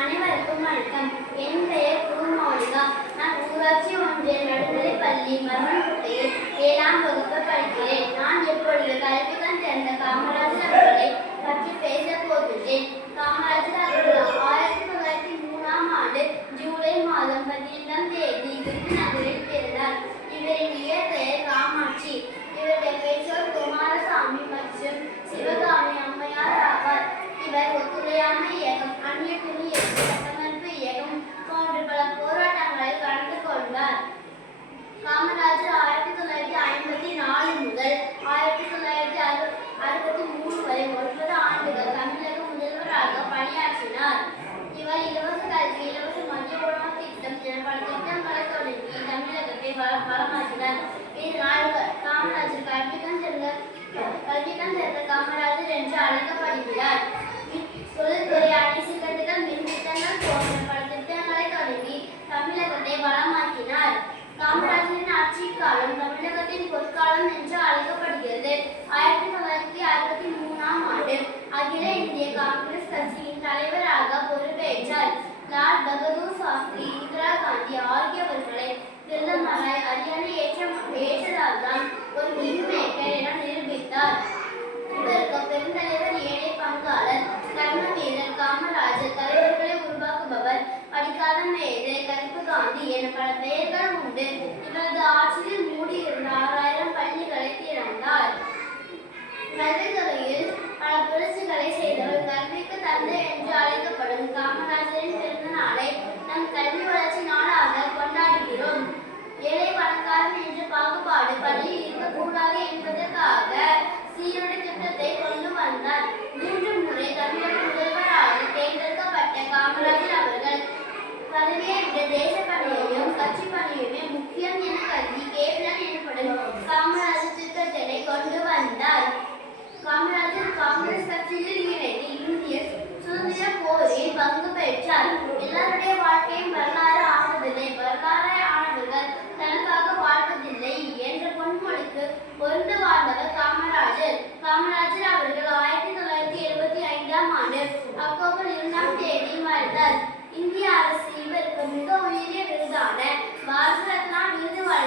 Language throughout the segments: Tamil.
அனைவருக்கும் வணக்கம். என் பெயர் குருமௌலிகா நான் ஊராட்சி ஒன்றிய நடுநிலைப் பள்ளி மர்மன்குட்டையில் ஏழாம் வகுப்பு படிக்கிறேன். நான் இப்பொழுது கல்விக்கண் சேர்ந்த காமராஜர் அவர்களை பற்றி பேச போகிறேன் காமராஜர் அவர்கள் ஆயிரத்தி தொள்ளாயிரத்தி மூணாம் ஆண்டு ஜூலை மாதம் பதினைந்தாம் தேதி விருதுநகரில் பிறந்தார். இவரின் இயற்பெயர் காமாட்சி. இவருடைய பெற்றோர் குமாரசாமி மற்றும் சிவகாமி முதல் ஆயிரத்தி தொள்ளாயிரத்தி அறு அறுபத்தி மூணு வரை ஒன்பது ஆண்டுகள் தமிழக முதல்வராக பணியாற்றினார். இவர் இலவச கல்வி இலவச மதிய உணவு திட்டம் என பல திட்டங்களை தொடங்கி தமிழகத்தை வள- வளமாக்கினார். இதனால் காமராஜர் கல்விக்கண் சென்ற கல்விக்கண் சென்ற காமராஜர் என்று அழைக்கப்படுகிறார். தொழில்துறை அணைசி கட்டுகள் மின் திட்டங்கள் போன்ற பல திட்டங்களை தொடங்கி தமிழகத்தை வளமாக்கினார் காமராஜரின் ஆட்சி காலம் தமிழகத்தின் பொற்காலம் என்று அழைக்கப்படுகிறது ஆயிரத்தி தொள்ளாயிரத்தி அறுபத்தி மூணாம் ஆண்டு அகில இந்திய காங்கிரஸ் கட்சியின் தலைவராக பொறுப்பேற்றார். லால் பகதூர் சாஸ்திரி antes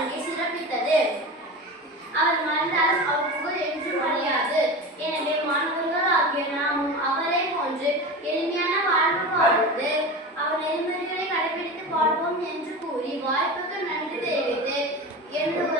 விருது சிறப்பித்தது. அவர் மறந்தாலும் அவர் புகழ் என்றும் அழியாது. எனவே மாணவர்கள் ஆகிய நாமும் அவரை போன்று எளிமையான வாழ்வு வாழ்ந்து அவர் நெறிமுறைகளை கடைபிடித்து வாழ்வோம் என்று கூறி வாய்ப்புக்கு நன்றி தெரிவித்து என்னுடைய